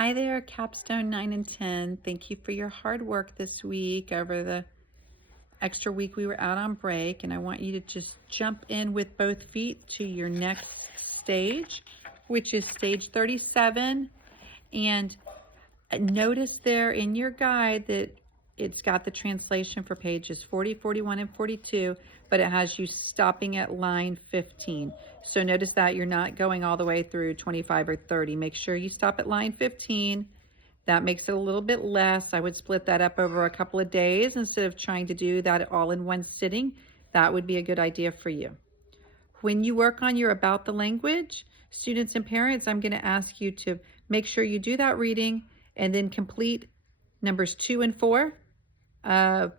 Hi there, Capstone 9 and 10. Thank you for your hard work this week over the extra week we were out on break. And I want you to just jump in with both feet to your next stage, which is stage 37. And notice there in your guide that it's got the translation for pages 40, 41, and 42, but it has you stopping at line 15. So notice that you're not going all the way through 25 or 30. Make sure you stop at line 15. That makes it a little bit less. I would split that up over a couple of days instead of trying to do that all in one sitting. That would be a good idea for you. When you work on your about the language, students and parents, I'm going to ask you to make sure you do that reading and then complete numbers 2 and 4,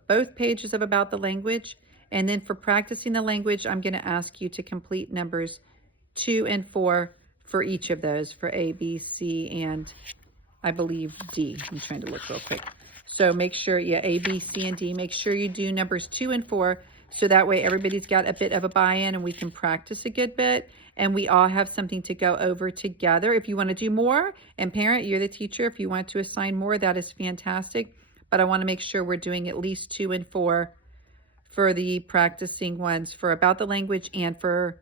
both pages of about the language. And then for practicing the language, I'm going to ask you to complete numbers 2 and 4 for each of those, for A, B, C, and I believe D. I'm trying to look real quick. So make sure, A, B, C, and D. Make sure you do numbers 2 and 4, so that way everybody's got a bit of a buy-in and we can practice a good bit and we all have something to go over together. If you want to do more, and parent, you're the teacher, if you want to assign more, that is fantastic. But I want to make sure we're doing at least 2 and 4 for the practicing ones, for about the language and for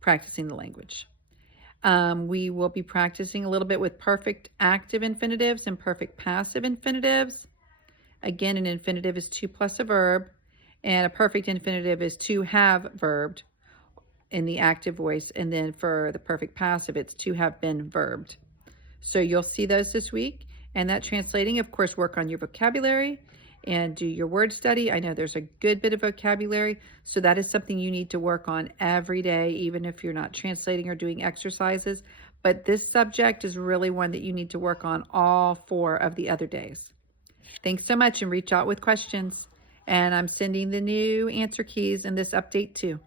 practicing the language. We will be practicing a little bit with perfect active infinitives and perfect passive infinitives. Again, an infinitive is to plus a verb, and a perfect infinitive is to have verbed in the active voice. And then for the perfect passive, it's to have been verbed. So you'll see those this week. And that translating, of course, work on your vocabulary and do your word study. I know there's a good bit of vocabulary, so that is something you need to work on every day, even if you're not translating or doing exercises. But this subject is really one that you need to work on all 4 of the other days. Thanks so much, and reach out with questions. And I'm sending the new answer keys in this update too.